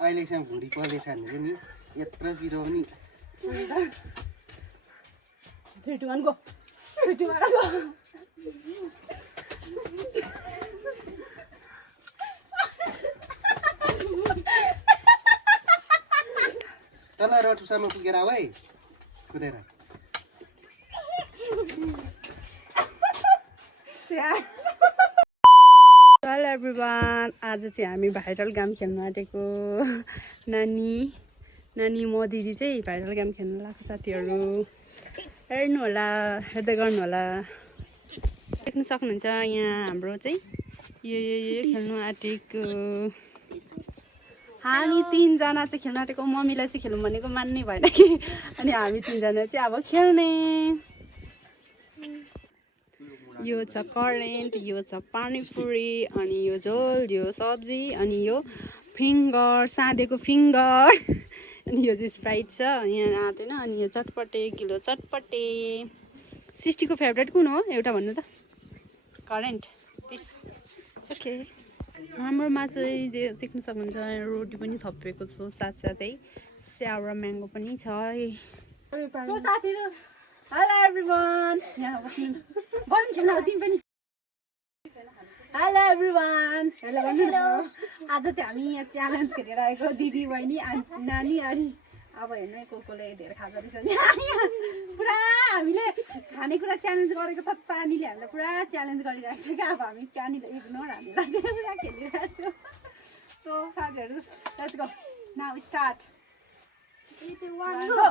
अहिलेसम्म भुँडी पलेछ भने नि यत्रो पिरो पनि 3 2 1 go 3 2 1 go चल रटुसामा पुगेर आऊ है कुदेर हेलो एभ्रिवान आज चाहिँ हामी भाइरल गेम खेल्न आँटेको नानी म दिदी चाहिँ भाइरल गेम खेल्न लाग्छ साथीहरू हेर्नु होला हेर्दै गर्नु होला देख्न सक्नुहुन्छ यहाँ हाम्रो चाहिँ यो खेल्नु आँटेको हामी 3 जना चाहिँ खेल्न आँटेको मम्मीलाई चाहिँ खेल्नु भनेको मान्नै भएन कि अनि हामी 3 जना चाहिँ अब खेल्ने यो छ करेन्ट यो छ पानीपुरी अनि यो झोल यो सब्जी अनि यो फिङ्गर साँधेको फिङ्गर अनि यो चाहिँ स्प्राइट छ यहाँ आँटेन अनि यो चटपटे किलो चटपटे सृष्टिको फेभरेट कुन हो एउटा भन्नु त करेन्ट ओके हाम्रोमा चाहिँ देख्न सक्नुहुन्छ रोटी पनि थपेको छ साथसाथै स्याउ र म्याङ्गो पनि छ साथीहरू हेलो एभ्रिवान यहाँ बस्नु गर्नु खेल्न हो तिमी पनि हेलो एभ्रिवान हेलो भन्नु आज चाहिँ हामी यहाँ च्यालेन्ज खेलेर आएको दिदी बहिनी नानी अनि अब हेर्नु कोले धेरै खाँदो रहेछ नि पुरा हामीले खानेकुरा च्यालेन्ज गरेको त पानीले हामीलाई पुरा च्यालेन्ज गरिरहेको छ क्या अब हामी पानीले इग्नोर हामीलाई पुरा खेलिरहेको छौँ सो साथीहरू let's go now start 3 2 1 go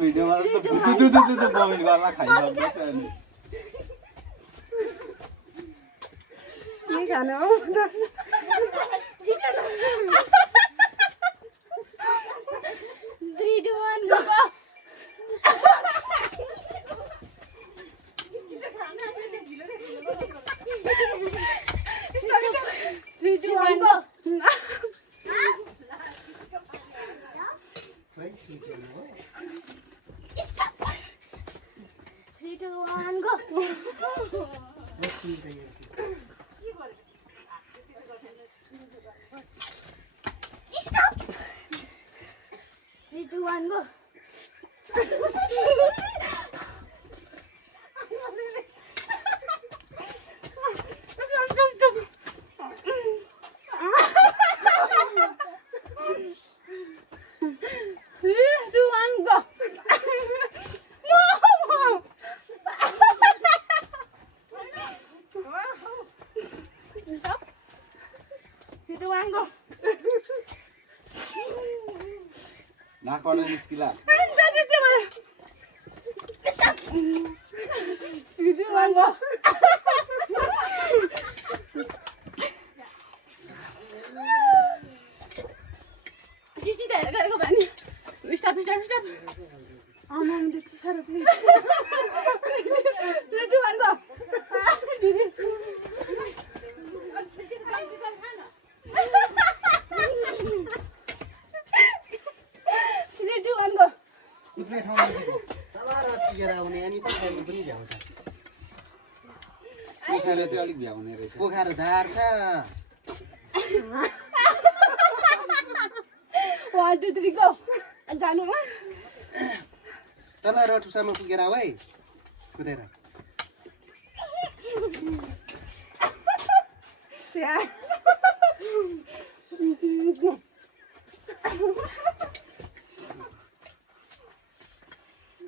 भिडियोमा त दुदु बमिट गर्न खाइसक्दैछ अनि के खानु हो 3 2 1 go 3 2 1 go 3 2 1 go Stop 3 2 1 go नाकबाट निस्किला कुद्ने ठाउँमा तल टिकेर आउने अनि पोखरा पनि भ्याउँछ पोखरा चाहिँ अलिक भ्याउने रहेछ पोखरा झार्छ 1 2 3 गो जानु तल रटुसामा पुगेर आऊ है कुदेर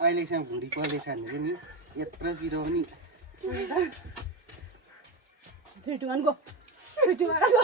अहिलेसम्म भुँडी पलेछ भने नि यत्रो पिरो पनि 3 2 1 go 3 2 1 go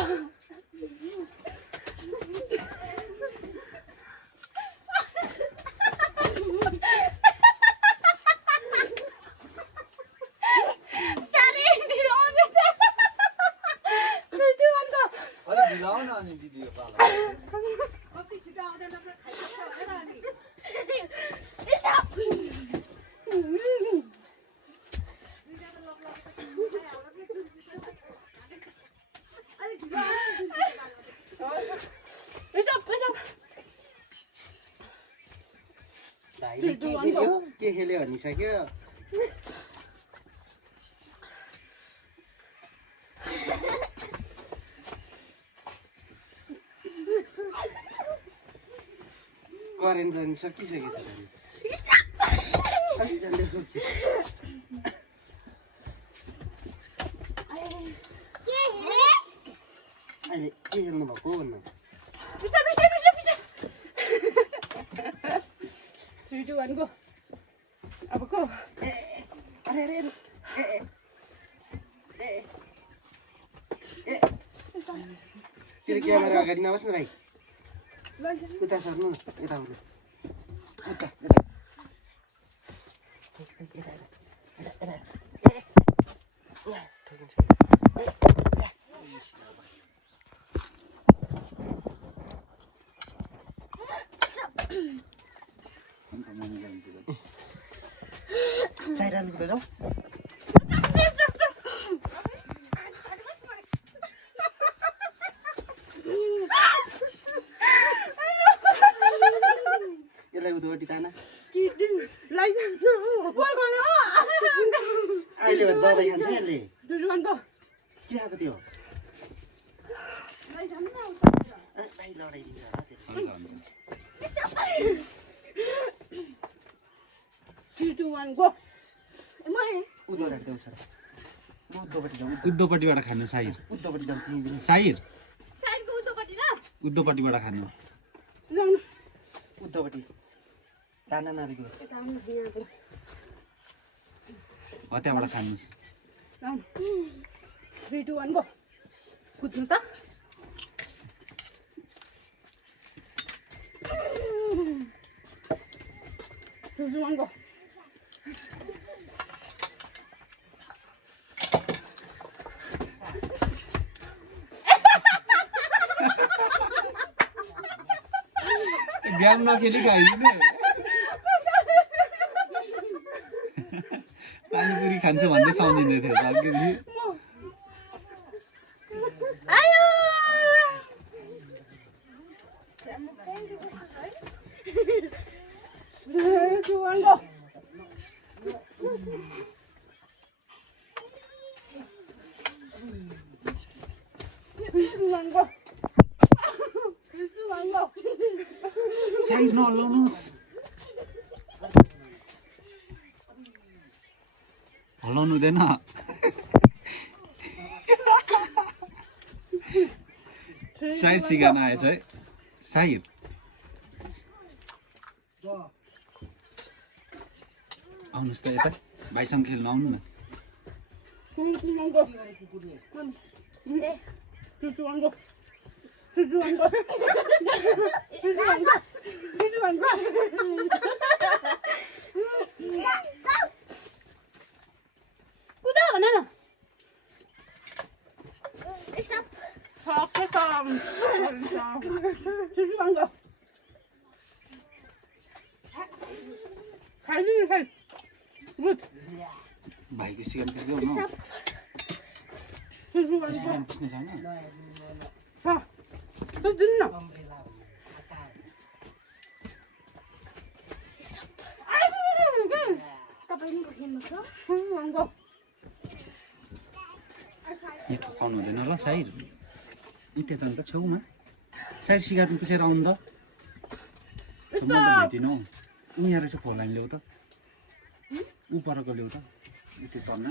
भाइले के खेल्यो भनिसक्यो करेन्ट जान सकिसकेको छ अहिले के खेल्नु भएको भन्नु 3, 2, 1 go अब go अरे अरे क्यामेरा अगाडि नबस्नु भाइ उता सर्नु यता आउनु उता चाहिरहनु कुदा जाऊ यसलाई उतापट्टि ताना अहिले दबाई खान्छ यसले के आएको थियो भाइ लडाइदिन्छ होला 3, 2, 1 go उद्धो राख्दै छ उद्धोपट्टि जाऊ उद्धोपट्टिबाट खानु साइर उद्धोपट्टि जाऊ तिमी साइर उद्धोपट्टिबाट खानु उद्धोपट्टि ताना नारीको हो त्यहाँबाट खानुहोस् 3, 2, 1 go कुद्नु त 3, 2, 1 go गेम नखेली खाइदिने पानीपुरी खान्छु भन्दै साउदिँदै थियो सक्यो साइड नहल्लाउनुहोस् हल्लाउनु हुँदैन साइड सिकाउन आएछ है साइड आउनुहोस् त यता भाइसँग खेल्नु आउनु न भाइको सिकाउनु खिच्दै हुनु सिकाउनु खिच्ने छैन यहाँ ठोक्काउनु हुँदैन ल साइड त्यहाँ जानु त छेउमा साइड सिकाउनु पुछेर आउनु त म त भेटिनँ हौ यहाँ रहेछ खोला ल्याउ त ऊ परको ल्याउ त त्यो तर्ना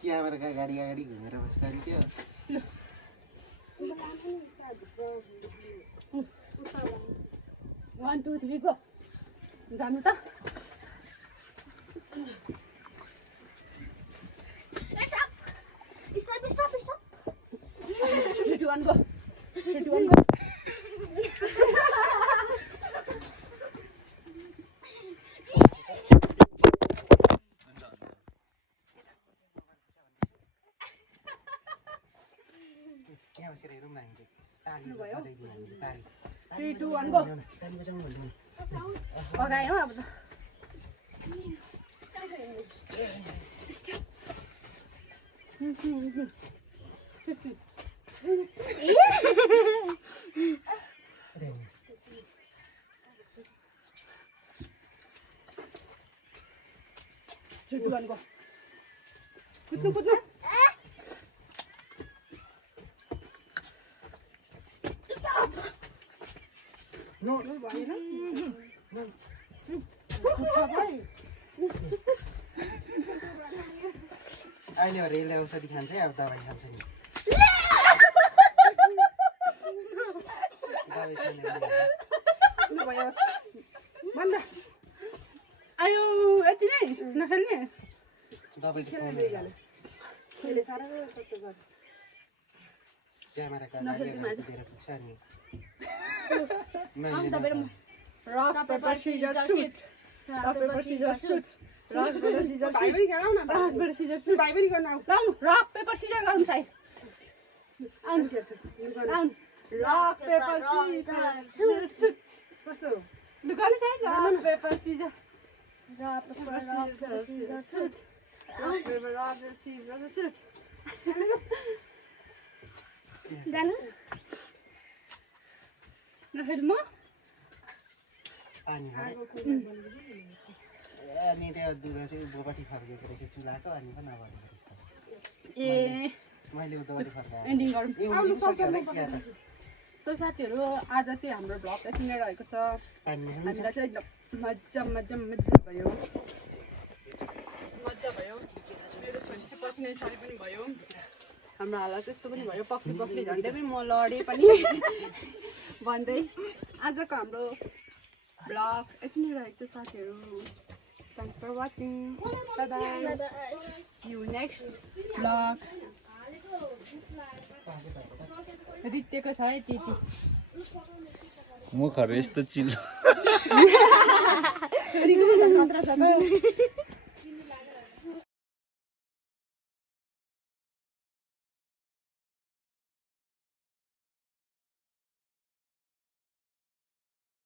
क्यामेराका अगाडि अगाडि घुमेर बस्छ नि त्यो 1, 2, 3 go जानु त stop 3, 2, 1 go 3, 2, 1 go बस्नुभयो सजाइदिउँ हामीले ताली 3 2 1 गो ताली बजाउनु भन्दै अगाइ हो अब त कुद्नु कुद्नु नो भएन अहिले भरे यसले औषधि खान्छ है अब दबाई खान्छ नि दबाई खाने भयो भन्दा आयो यति नै नखेल्ने दबाई त खुवाउनु क्यामेराको अगाडि दिएर पुग्छ नि rock paper scissor shoot rock paper scissor shoot rock paper scissor भाइ पनि खेलाउ न रक पेपर सिजर सुट भाइ पनि गर्न आऊ रक पेपर सिजर गरौँ साइ आउनु के छ आउनु रक पेपर सिजर सुट कस्तो लु गर्नु साइ rock paper scissor rock paper scissor shoot rock paper scissor shoot जानु नखेल म पानी अनि त्यो दुध चाहिँ उँभोपट्टि फर्केको रहेछ चुलाको अनि पनि नभनेको रहेछ ए मैले उँधोपट्टि फर्काएँ एन्डिङ गरौँ ए उम्लिनु सक्यो होला है चिया त सो साथीहरू आज चाहिँ हाम्रो भ्लग यति नै रहेको छ हामीलाई चाहिँ एकदम मजा भयो मेरो छोरी चाहिँ पसिना सरी पनि भयो हाम्रो हालत त्यस्तो पनि भयो पक्सी झन्डै पनि म लडेँ पनि भन्दै आजको हाम्रो भ्लग यति नै रहेको छ साथीहरू thanks for watching bye bye you next vlog रित्तेको छ है त्यति मुखहरू यस्तो चिल्लो खतरा छ